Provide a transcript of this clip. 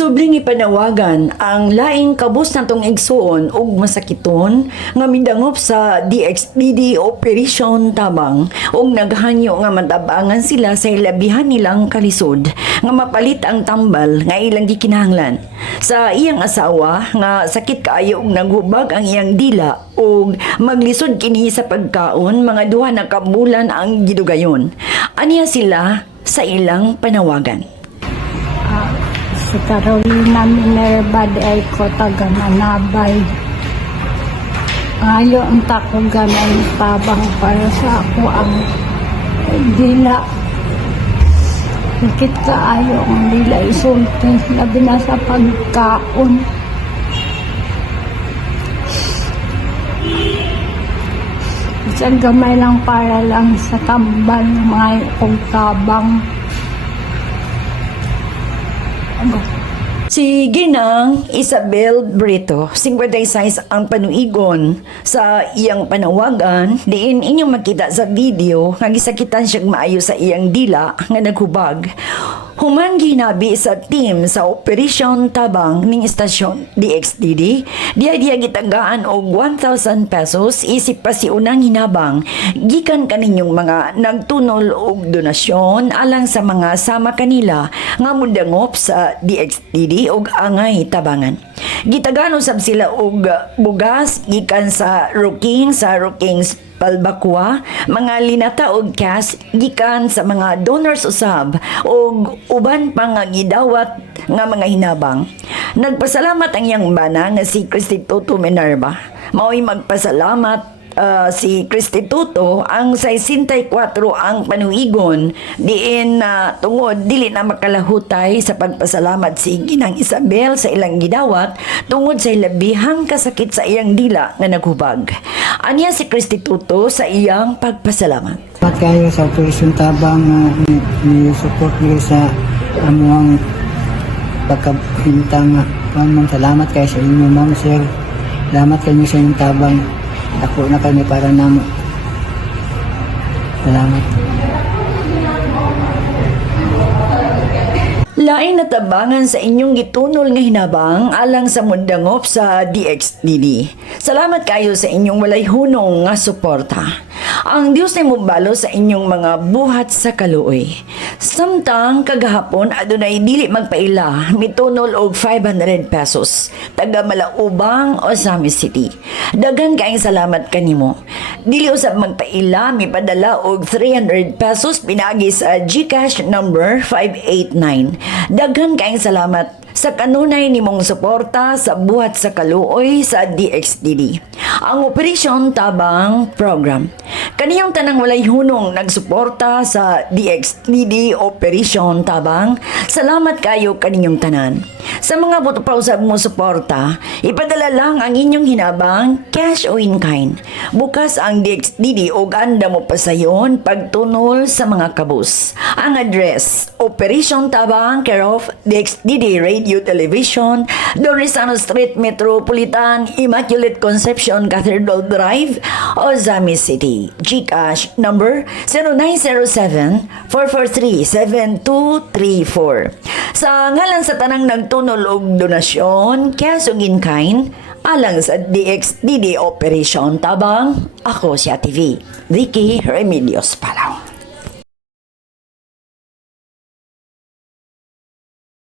Subling ipanawagan ang laing kabus natong igsuon ug masakiton nga midangop sa DXDD Operation Tabang ug naghanyo nga matabangan sila sa ilabihan nilang kalisod nga mapalit ang tambal nga ilang gikinahanglan. Sa iyang asawa nga sakit kaayo ug naghubag ang iyang dila ug maglisod kini sa pagkaon mga duha na kabulan ang gidugayon. Aniya sila sa ilang panawagan. Si Carolina Minerva de ay ko taga Manabay. Ngayon ang tako ganang tabang para sa ako ang dila. Sakit kaayo ang dila isulti, labi na sa pagkaon. Isang gamay lang para lang sa tambal, mga kong tabang. Si Ginang Isabel Brito, 56 ang panuigon sa iyang panawagan, diin inyong makita sa video nga gisakitan siyang maayo sa iyang dila nga naghubag. Human ginabi sa team sa Operation Tabang ning istasyon DXDD, diya gitagaan og 1,000 pesos isip pa si unang hinabang gikan kaninyong mga nagtunol og donasyon alang sa mga sama kanila nga mudangop sa DXDD og angay tabangan. Gitagaan usab sila og bugas gikan sa Rukings Palbakwa, mga linata og cash gikan sa mga donors usab og uban pa nga gidawat nga mga hinabang. Nagpasalamat ang iyang bana nga si Cristituto Minerva. Mao'y magpasalamat si Cristituto ang 64 ang panuigon diin tungod dili na makalahutay sa pagpasalamat si Ginang Isabel sa ilang gidawat tungod sa ilabihang kasakit sa iyang dila nga naghubag. Aniya si Cristituto sa iyang pagpasalamat. Salamat kayo sa Operation Tabang ni support niyo sa amuang pagkabintang. Salamat kayo sa inyo, ma'am, sir. Salamat kayo sa inyong tabang. Ako na kami para namo. Salamat. Laing natabangan sa inyong gitunol nga hinabang alang sa mundangop sa DXDD. Salamat kayo sa inyong walay hunong nga suporta. Ang Diyos ay mubalo sa inyong mga buhat sa kaluoy. Samtang kagahapon adunay dili magpaila mitunol og 500 pesos taga Malaubang, Osami City. Daghan kaayong salamat kanimo. Dili usab magpaila mipadala og 300 pesos pinagi sa GCash number 589. Daghan kaayong salamat sa kanunay nimong suporta sa buhat sa kaluoy sa DXDD. Ang Operation Tabang Program. Kaniyong tanang walay hunong nagsuporta sa DXDD Operation Tabang, salamat kayo kaninyong tanan. Sa mga buto-pa usab mo suporta, ipadala lang ang inyong hinabang cash o in kind. Bukas ang DXDD o ganda mo pa sayon pagtunol sa mga kabus. Ang address, Operation Tabang, care of DXDD Radio Television, Dorisano Street, Metropolitan, Immaculate Conception Cathedral Drive, Ozami City. GCash number 0907-443-7234. Sa ngalan sa tanang nagtunol og donasyon, cash ug in kind, alang sa DXDD Operation Tabang, ako si TV, Vicky Remedios Palaw.